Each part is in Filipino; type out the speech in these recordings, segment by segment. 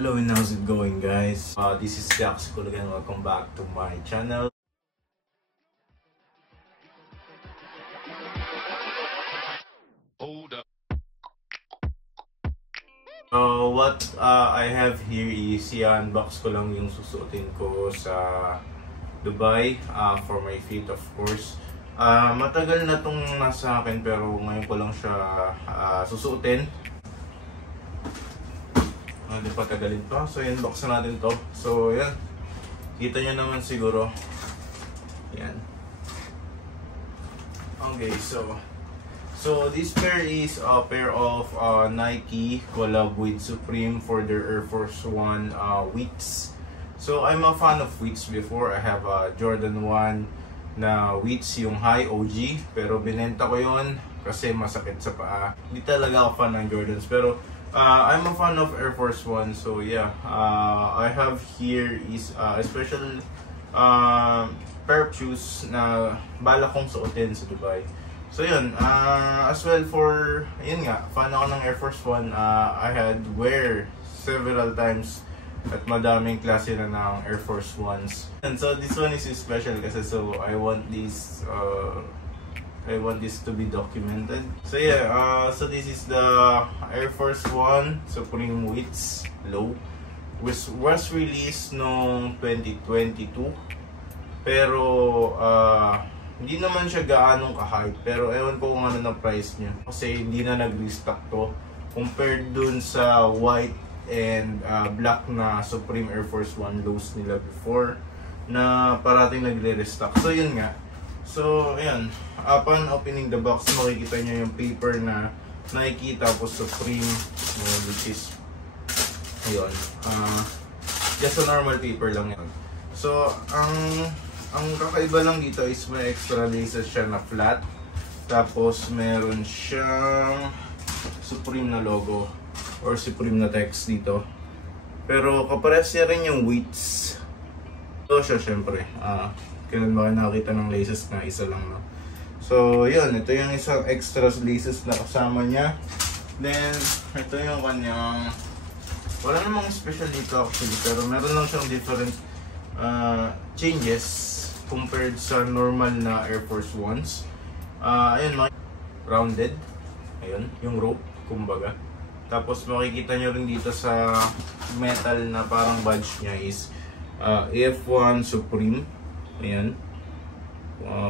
Hello and how's it going, guys? This is Jax Kulagan. Welcome back to my channel. Hold up. What I have here is i-unbox ko lang yung susuotin ko sa Dubai for my feet, of course. Matagal na tong nasa akin pero ngayon ko lang siya susuotin. Hindi pa tagalin pa. So, i-unbox na natin to. So, yan. Kita nyo naman siguro. Yan. Okay, so this pair is a pair of Nike collab with Supreme for their Air Force One Wheats. So, I'm a fan of Wheats before. I have a Jordan 1 na Wheats, yung high OG. Pero binenta ko yon kasi masakit sa paa. Hindi talaga ako fan ng Jordans. Pero, I'm a fan of Air Force One, so yeah. I have here is a special pair of shoes na bala kong suotin sa Dubai. So yun, as well for, yun nga, fan ako ng Air Force One. I had wear several times at madaming klase na ng Air Force Ones. And so this one is special kasi so I want this to be documented. So yeah, so this is the Air Force One Supreme Wheats Low, which was released noong 2022. Pero hindi naman siya gaanong ka-hype. Pero ewan ko kung ano na price niya. Kasi hindi na nag-restock to compared dun sa white and black na Supreme Air Force One lows nila before na parating nagre-restock. So yun nga. So, ayan. Upon opening the box, makikita nyo yung paper na Nike tapos Supreme, which is, ayun. Just a normal paper lang yan. So, ang kakaiba lang dito is may extra laces siya na flat. Tapos, meron siyang Supreme na logo or Supreme na text dito. Pero, kapares niya rin yung weights. Ito siya, syempre. Kailan ba kayo nakakita ng laces na isa lang, no? So, yun. Ito yung isang extra laces na kasama niya. Then, ito yung kanyang... Wala namang special dito actually. Pero meron lang siyang different changes compared sa normal na Air Force Ones. Ayun, rounded. Ayun, yung rope, kumbaga. Tapos, makikita nyo rin dito sa metal na parang badge niya is AF1 Supreme. Ayan.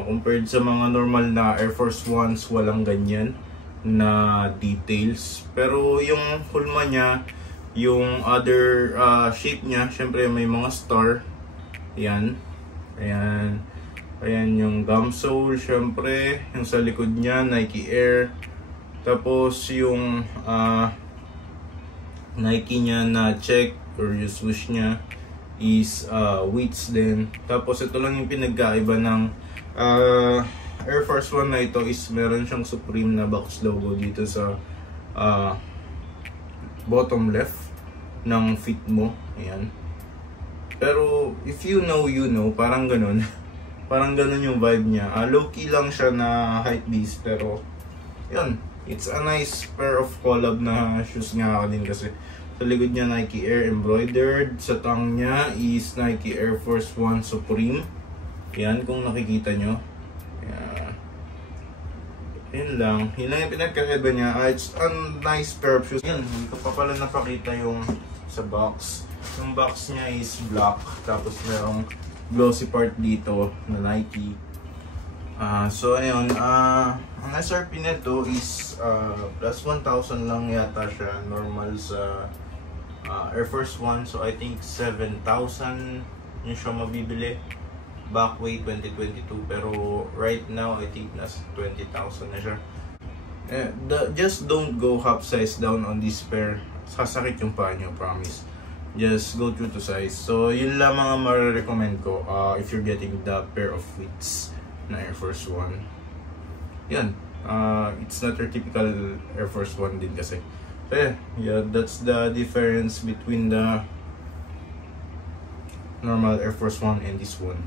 Compared sa mga normal na Air Force Ones, walang ganyan na details. Pero yung hulma niya, yung other shape niya, syempre may mga star. Ayan. Ayan. Ayan yung gum sole, syempre. Yung sa likod niya, Nike Air. Tapos yung Nike niya na check or yung swoosh niya is weights din. Tapos ito lang yung pinagkaiba ng Air Force One na ito is meron siyang Supreme na box logo dito sa bottom left ng feet mo. Ayan. Pero if you know, you know. Parang ganun. Parang ganun yung vibe niya. Low-key lang siya na hype beast. Pero yun. It's a nice pair of collab na shoes nga din kasi. Sa likod niya Nike Air embroidered. Sa tang niya is Nike Air Force One Supreme. Yan kung nakikita nyo. Yan. Yun lang. Yun lang yung pinagkakaiba niya. It's a nice pair of shoes. Yan. Hindi ko pa pala napakita yung sa box. Yung box niya is black. Tapos merong glossy part dito na Nike. So ayun. Ang SRP nito is plus 1,000 lang yata siya. Normal sa Air Force One, so I think 7,000 yun siya mabibili back way 2022, pero right now I think nasa 20,000 na siya. Just don't go half size down on this pair, sasakit yung paa nyo, promise. Just go through to size. So yun lang mga marirecommend ko if you're getting the pair of weights na Air Force One. Yan, it's not your typical Air Force One din kasi. So yeah, that's the difference between the normal Air Force One and this one.